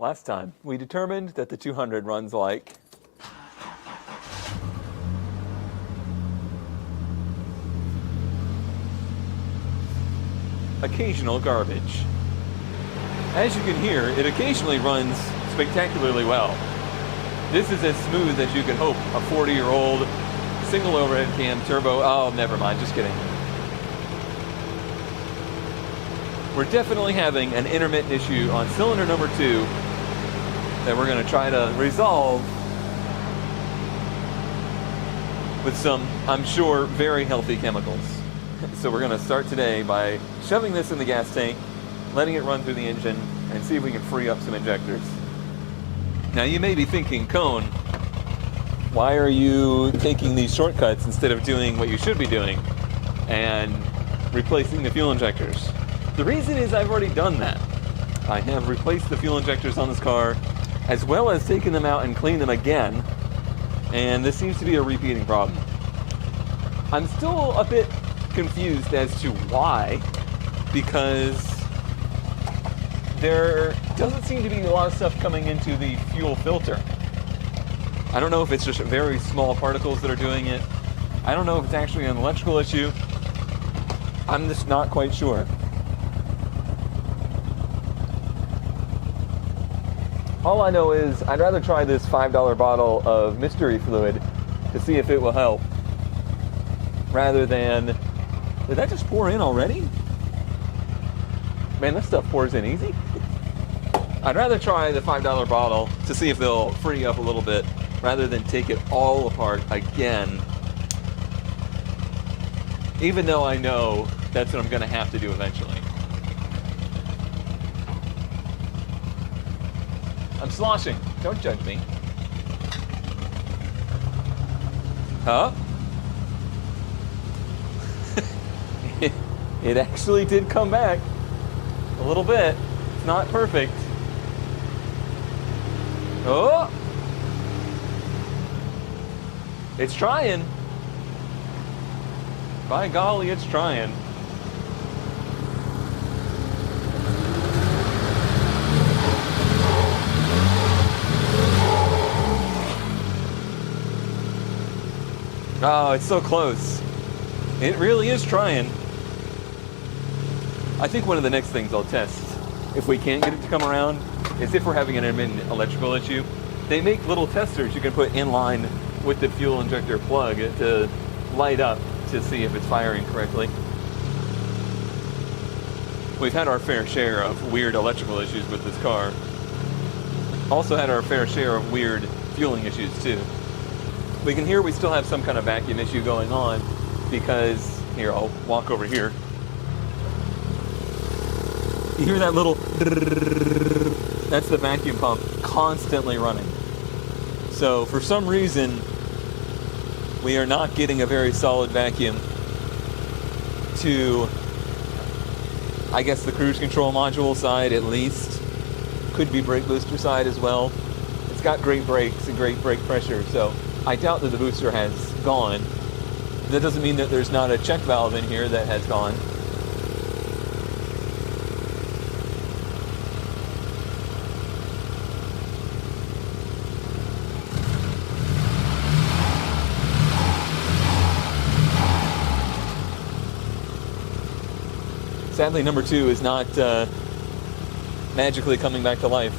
Last time, we determined that the 200 runs like occasional garbage. As you can hear, it occasionally runs spectacularly well. This is as smooth as you can hope a 40-year-old single overhead cam turbo. Oh, never mind, just kidding. We're definitely having an intermittent issue on cylinder number 2 that we're going to try to resolve with some, I'm sure, very healthy chemicals. So we're going to start today by shoving this in the gas tank, letting it run through the engine, and see if we can free up some injectors. Now you may be thinking, Cone, why are you taking these shortcuts instead of doing what you should be doing and replacing the fuel injectors? The reason is I've already done that. I have replaced the fuel injectors on this car, as well as taken them out and cleaned them again, and this seems to be a repeating problem. I'm still a bit confused as to why, because there doesn't seem to be a lot of stuff coming into the fuel filter. I don't know if it's just very small particles that are doing it. I don't know if it's actually an electrical issue. I'm just not quite sure. All I know is I'd rather try this $5 bottle of mystery fluid to see if it will help, rather than... Did that just pour in already? Man, this stuff pours in easy. I'd rather try the $5 bottle to see if they'll free up a little bit, rather than take it all apart again, even though I know that's what I'm going to have to do eventually. I'm sloshing. Don't judge me. Huh? It actually did come back a little bit. It's not perfect. Oh! It's trying. By golly, it's trying. Oh, it's so close. It really is trying. I think one of the next things I'll test, if we can't get it to come around, is if we're having an intermittent electrical issue. They make little testers you can put in line with the fuel injector plug to light up to see if it's firing correctly. We've had our fair share of weird electrical issues with this car. Also had our fair share of weird fueling issues too. We can hear we still have some kind of vacuum issue going on because, here, I'll walk over here. You hear that little... That's the vacuum pump constantly running. So for some reason, we are not getting a very solid vacuum to, I guess, the cruise control module side at least. Could be brake booster side as well. It's got great brakes and great brake pressure, so I doubt that the booster has gone. That doesn't mean that there's not a check valve in here that has gone. Sadly, number 2 is not magically coming back to life.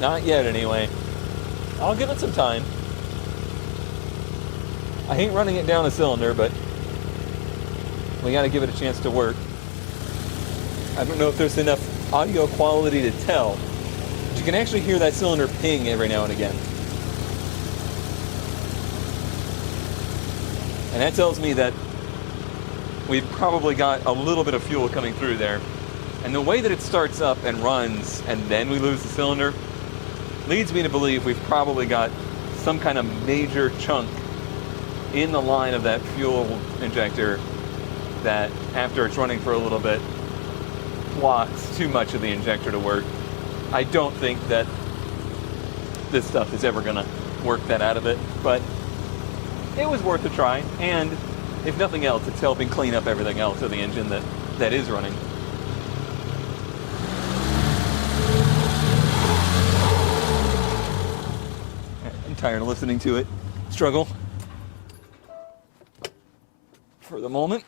Not yet, anyway. I'll give it some time. I hate running it down a cylinder, but we gotta give it a chance to work. I don't know if there's enough audio quality to tell, but you can actually hear that cylinder ping every now and again. And that tells me that we've probably got a little bit of fuel coming through there. And the way that it starts up and runs and then we lose the cylinder leads me to believe we've probably got some kind of major chunk in the line of that fuel injector that, after it's running for a little bit, blocks too much of the injector to work. I don't think that this stuff is ever gonna work that out of it, but it was worth a try, and if nothing else, it's helping clean up everything else of the engine that that is running. I'm tired of listening to it struggle for the moment.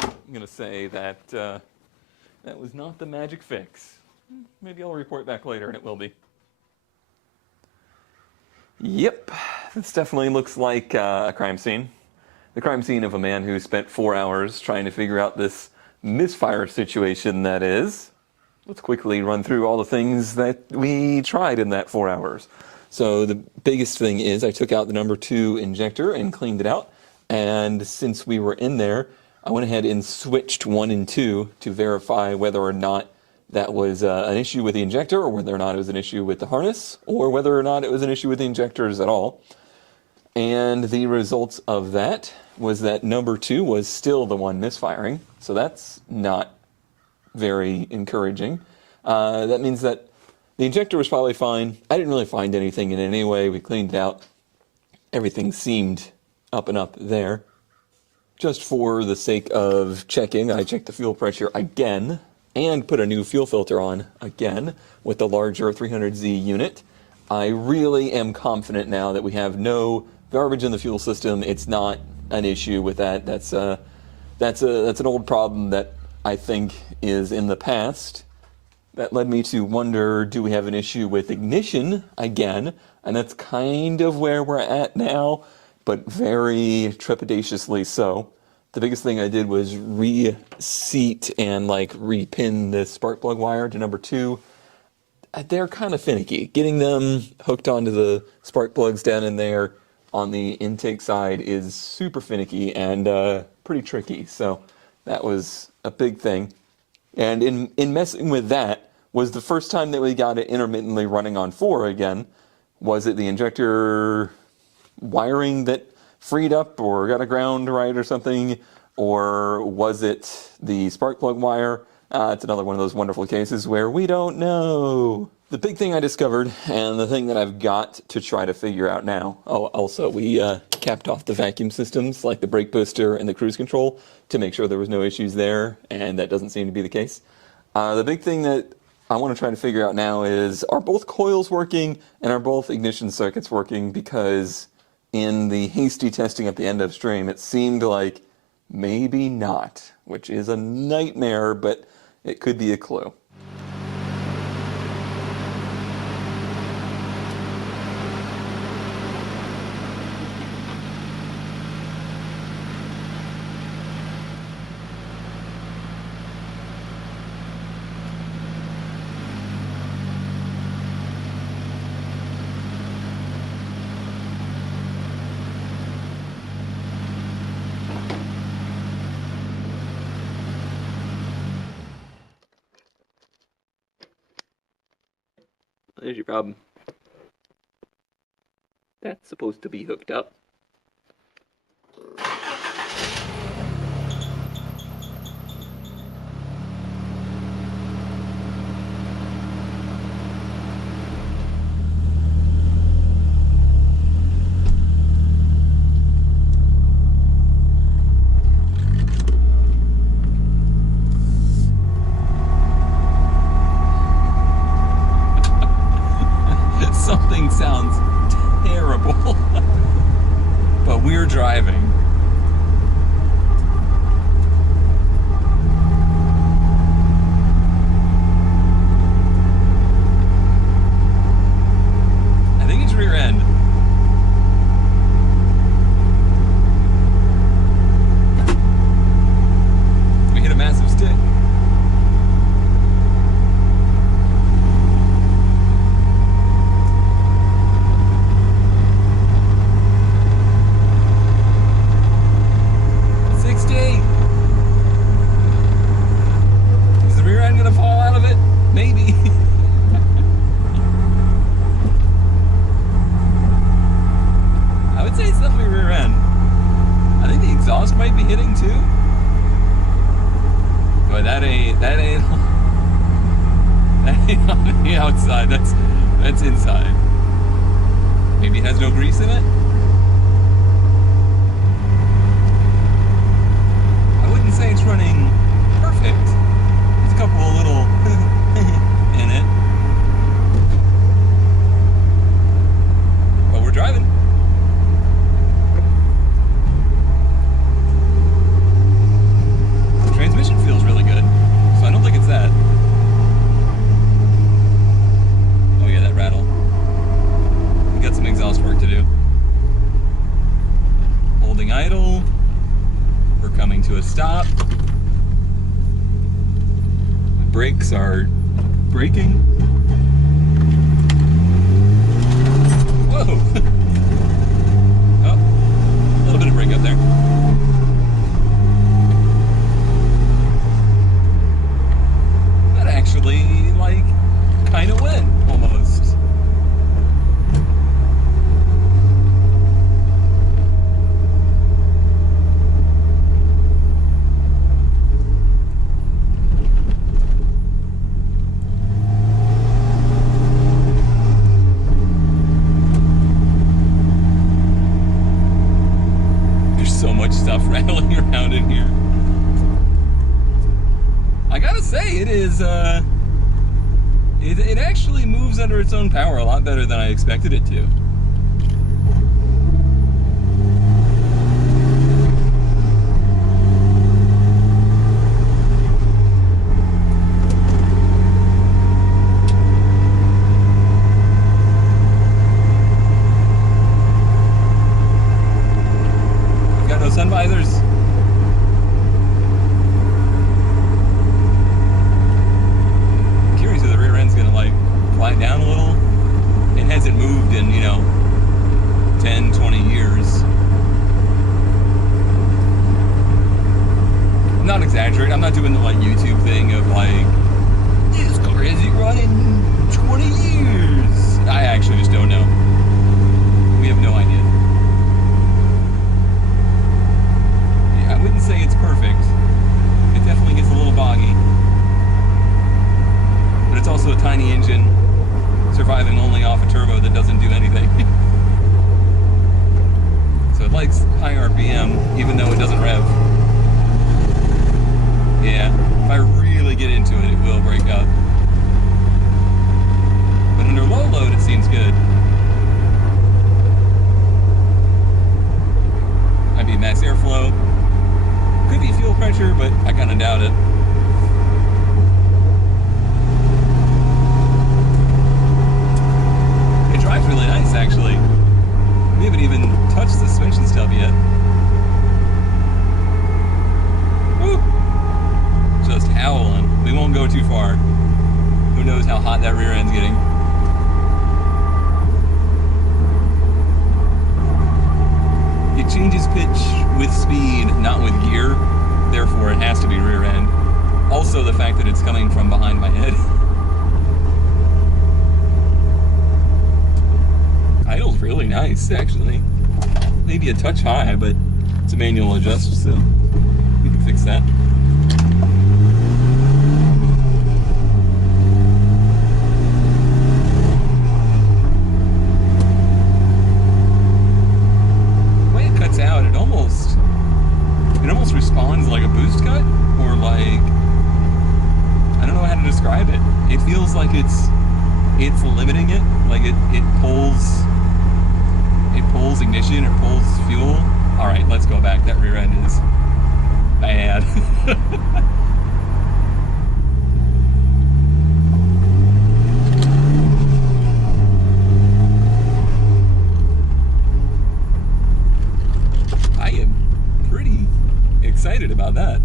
I'm going to say that that was not the magic fix. Maybe I'll report back later, and it will be. Yep, this definitely looks like a crime scene. The crime scene of a man who spent 4 hours trying to figure out this misfire situation that is. Let's quickly run through all the things that we tried in that 4 hours. So the biggest thing is I took out the number 2 injector and cleaned it out. And since we were in there, I went ahead and switched 1 and 2 to verify whether or not that was an issue with the injector, or whether or not it was an issue with the harness, or whether or not it was an issue with the injectors at all. And the results of that was that number 2 was still the one misfiring. So that's not very encouraging. That means that the injector was probably fine. I didn't really find anything in it anyway. We cleaned it out. Everything seemed up and up there. Just for the sake of checking, I checked the fuel pressure again and put a new fuel filter on again with the larger 300Z unit. I really am confident now that we have no garbage in the fuel system. It's not an issue with that. That's an old problem that I think is in the past. That led me to wonder, do we have an issue with ignition again? And that's kind of where we're at now, but very trepidatiously so. The biggest thing I did was reseat and repin the spark plug wire to number 2. They're kind of finicky. Getting them hooked onto the spark plugs down in there on the intake side is super finicky and pretty tricky. So that was a big thing. And in messing with that was the first time that we got it intermittently running on 4 again. Was it the injector wiring that freed up or got a ground right or something, or was it the spark plug wire? It's another one of those wonderful cases where we don't know. The big thing I discovered, and the thing that I've got to try to figure out now, also we capped off the vacuum systems like the brake booster and the cruise control to make sure there was no issues there, and that doesn't seem to be the case. The big thing that I want to try to figure out now is, are both coils working and are both ignition circuits working? Because in the hasty testing at the end of stream, it seemed like maybe not, which is a nightmare, but it could be a clue. There's your problem. That's supposed to be hooked up. Something sounds terrible, but we're driving. I think it's rear end. We hit a massive stick. Might be hitting too, but that ain't on the outside. That's inside. Maybe it has no grease in it. to a stop. My brakes are braking. Whoa! Oh, a little bit of brake up there. That actually, like, kind of went, almost. So much stuff rattling around in here. I gotta say, it is, it actually moves under its own power a lot better than I expected it to. Sun visors. I'm curious if the rear end's gonna like glide down a little. It hasn't moved in, 10, 20 years. I'm not exaggerating. I'm not doing the like YouTube thing of like, this car hasn't run in 20 years. I actually just don't know. We have no idea. I wouldn't say it's perfect. It definitely gets a little boggy. But it's also a tiny engine surviving only off a turbo that doesn't do anything. So it likes high RPM even though it doesn't rev. Yeah, if I really get into it, it will break up. But under low load, it seems good. Might be max airflow. Could be fuel pressure, but I kind of doubt it. It drives really nice, actually. We haven't even touched the suspension stub yet. Woo! Just howling. We won't go too far. Who knows how hot that rear end's getting. It changes pitch with speed, not with gear. Therefore, it has to be rear end. Also, the fact that it's coming from behind my head. Idle's really nice, actually. Maybe a touch high, but it's a manual adjust, so we can fix that. Out, it almost responds like a boost cut, or like, I don't know how to describe it. It feels like it's limiting it, like it pulls ignition or pulls fuel. All right, let's go back. That rear end is bad. Excited about that.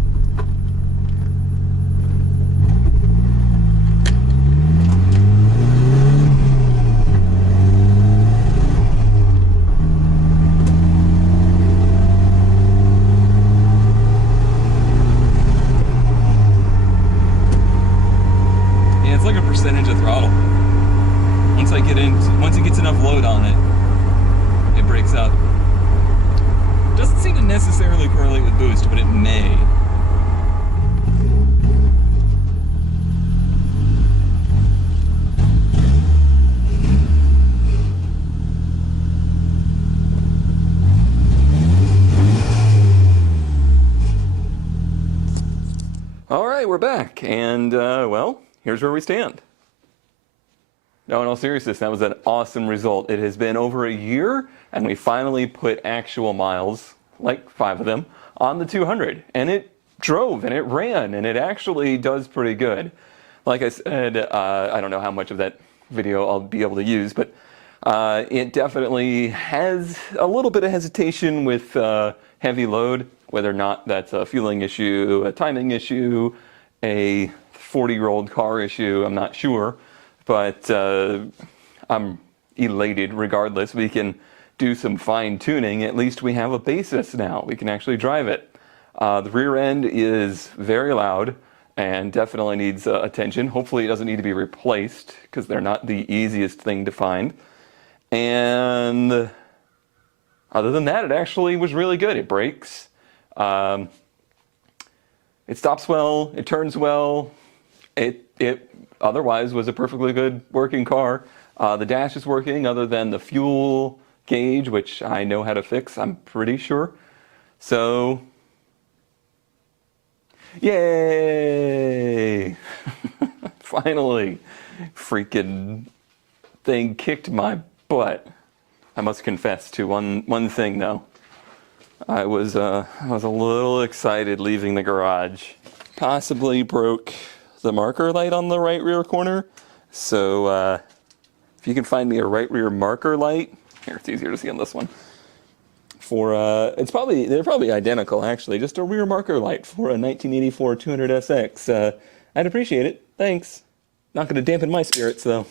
Yeah, it's like a percentage of throttle. Once it gets enough load on it, it breaks up. Doesn't seem to necessarily correlate with boost, but it may. All right, we're back, and well, here's where we stand. No, in all seriousness, that was an awesome result. It has been over a year, and we finally put actual miles, like 5 of them, on the 200. And it drove, and it ran, and it actually does pretty good. Like I said, I don't know how much of that video I'll be able to use, but it definitely has a little bit of hesitation with heavy load. Whether or not that's a fueling issue, a timing issue, a 40-year-old car issue, I'm not sure. But I'm elated regardless. We can do some fine tuning. At least we have a basis now. We can actually drive it. The rear end is very loud and definitely needs attention. Hopefully it doesn't need to be replaced because they're not the easiest thing to find. And other than that, it actually was really good. It brakes. It stops well. It turns well. It otherwise was a perfectly good working car. The dash is working other than the fuel gauge, which I know how to fix, I'm pretty sure. So, yay! Finally, freaking thing kicked my butt. I must confess to one thing though. I was a little excited leaving the garage. Possibly broke the marker light on the right rear corner. So if you can find me a right rear marker light, here it's easier to see on this one. They're probably identical actually. Just a rear marker light for a 1984 200SX. I'd appreciate it. Thanks. Not going to dampen my spirits though.